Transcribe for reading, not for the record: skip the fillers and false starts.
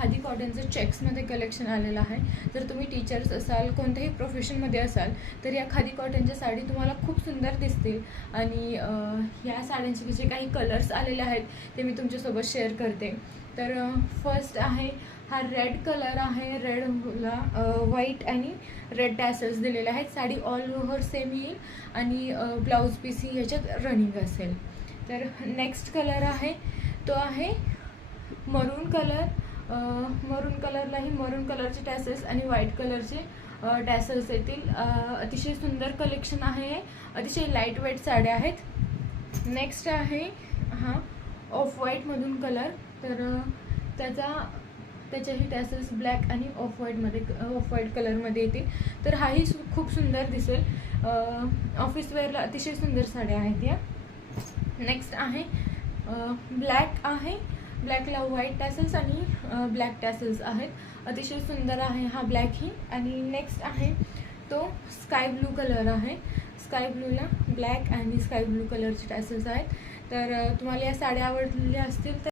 Khadi कॉटनचं चेक्समध्ये collection आलेलं आहे। जर तुम्ही टीचर्स असाल, कोणत्याही प्रोफेशनमध्ये असाल, तर या खादी कॉटनच्या साडी तुम्हाला खूप सुंदर दिसतील। आणि या साड्यांचे जे काही कलर्स आलेले आहेत ते मी तुमच्यासोबत शेअर करते। तर फर्स्ट आहे हा रेड कलर आहे। रेडला व्हाईट आणि रेड टॅसल्स दिलेले आहेत। साडी ऑल ओव्हर सेम येईल आणि ब्लाऊज पीस ही ह्याच्यात रनिंग असेल। तर नेक्स्ट कलर आहे तो आहे मरून कलर। मरून कलरलाही मरून कलरचे टॅसल्स आणि व्हाईट कलरचे टॅसल्स येतील। अतिशय सुंदर कलेक्शन आहे, अतिशय लाईट वेट साड्या आहेत। नेक्स्ट आहे हा ऑफ व्हाईटमधून कलर। तर त्याच्याही टॅसल्स ब्लॅक आणि ऑफ व्हाईट कलरमध्ये येतील। तर हाही खूप सुंदर दिसेल। ऑफिस वेअरला अतिशय सुंदर साड्या आहेत या। नेक्स्ट आहे ब्लॅक आहे। ब्लॅकला व्हाईट टॅसल्स आणि ब्लॅक टॅसल्स आहेत। अतिशय सुंदर आहे हा ब्लॅकही। आणि नेक्स्ट आहे तो स्काय ब्लू कलर आहे। स्काय ब्लूला ब्लॅक आणि स्काय ब्लू कलरचे टॅसल्स आहेत। तर तुम्हाला या साड्या आवडलेल्या असतील तर